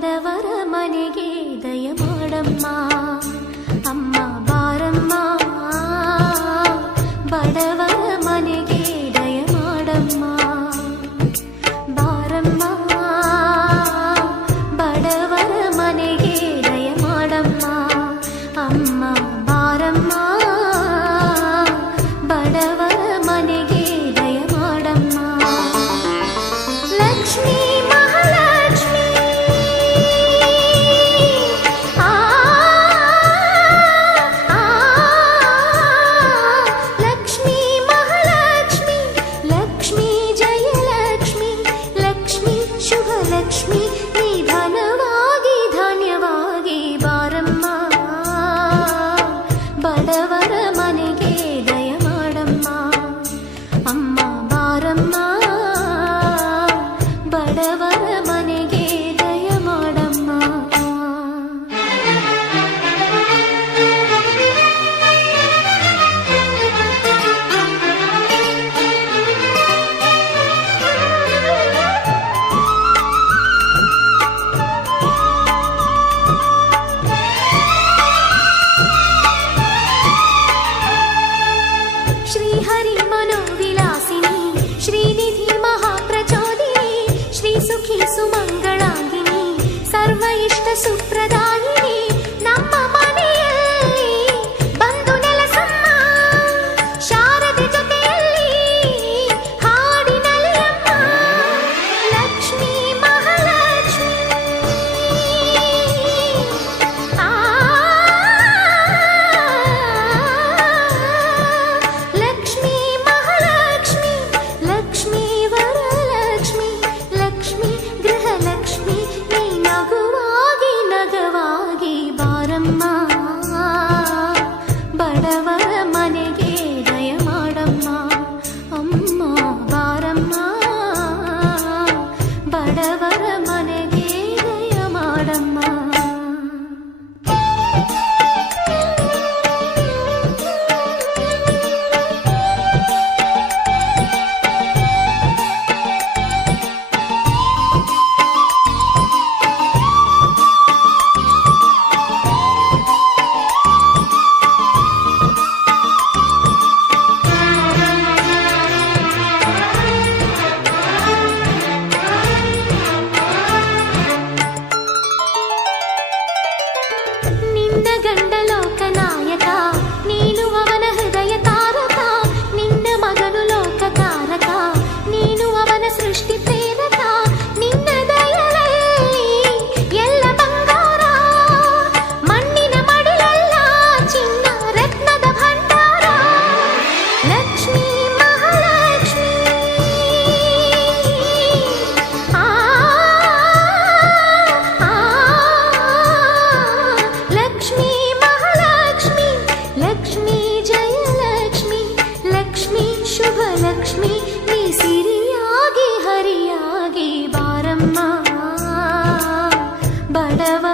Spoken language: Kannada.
ಬಡವರ ಮನೆಗೆ ದಯ ಮಾಡಮ್ಮ ಅಮ್ಮ ಬಾರಮ್ಮ ಬಡವರ ಮನೆಗೆ ದಯ ಮಾಡಮ್ಮ ಬಾರಮ್ಮ ಬಡವರ ಮನೆಗೆ ದಯ ಮಾಡಮ್ಮ ಅಮ್ಮ ಬಾರಮ್ಮ ಬಡವರ ಮನೆಗೆ ದಯ ಮಾಡಮ್ಮ ಲಕ್ಷ್ಮೀ ಲಕ್ಷ್ಮಿ ನೀ ಧನವಾಗಿ ಧಾನ್ಯವಾಗಿ ಬಾರಮ್ಮ ಬಡವರ ಮನೆಗೆ ದಯ ಮಾಡಮ್ಮ ಅಮ್ಮ ಬಾರಮ್ಮ ಬಡವರ ಮನೆಗೆ ದಯ ಮಾಡಮ್ಮ श्रीहरि मनोविलासिनी श्रीनिधि महाप्रचोदिनी श्री सुखी सुमंगलांगिनी सर्व इष्ट सुप्रदायिनी ನಮ್ಮ ಮನೆಯಲ್ಲಿ ಬಂದು ನೆಲೆಸಮ್ಮ ಶಾರದೆ ಜೊತೆಯಲ್ಲಿ ಹಾಡಿನಲ್ಲಿ ಅಮ್ಮ ಲಕ್ಷ್ಮೀ ಮಹಾಲಕ್ಷ್ಮಿ ಲಕ್ಷ್ಮೀ ಮಹಾಲಕ್ಷ್ಮಿ ಲಕ್ಷ್ಮೀ ವರಲಕ್ಷ್ಮಿ ಲಕ್ಷ್ಮೀ ಗೃಹಲಕ್ಷ್ಮಿ ನೀ ನಗುವಾಗಿ ನಗವಾಗಿ ಬಾರಮ್ಮ ಬಡವರ ಮನೆಗೆ ದಯ ಮಾಡಮ್ಮ ಅಮ್ಮ ಬಾರಮ್ಮ ಬಡವರ ಮನೆಗೆ ದಯ ಮಾಡಮ್ಮ ನಿನ್ನ ಗಂಡ ಲೋಕನಾಯಕ ನೀನು ಅವನ ಹೃದಯ ತಾರಕ ನಿನ್ನ ಮಗನು ಲೋಕಕಾರಕ ನೀನು ಅವನ ಸೃಷ್ಟಿ ಪ್ರೇರಕ ನಿನ್ನ ದಯದಲ್ಲಿ ಎಲ್ಲ ಬಂಗಾರ ಮಣ್ಣಿನ ಮಡಿಲಲ್ಲ ಚಿನ್ನ ರತ್ನದ ಭಂಡಾರ ಲಕ್ಷ್ಮೀ ಮಹಾಲಕ್ಷ್ಮಿ ಲಕ್ಷ್ಮೀ ಮಹಾಲಕ್ಷ್ಮಿ ಲಕ್ಷ್ಮೀ ಜಯಲಕ್ಷ್ಮಿ ಲಕ್ಷ್ಮೀ ಶುಭ ಲಕ್ಷ್ಮಿ ನೀ ಸಿರಿಯಾಗಿ ಹರಿಯಾಗಿ ಬಾರಮ್ಮ ಬಡವ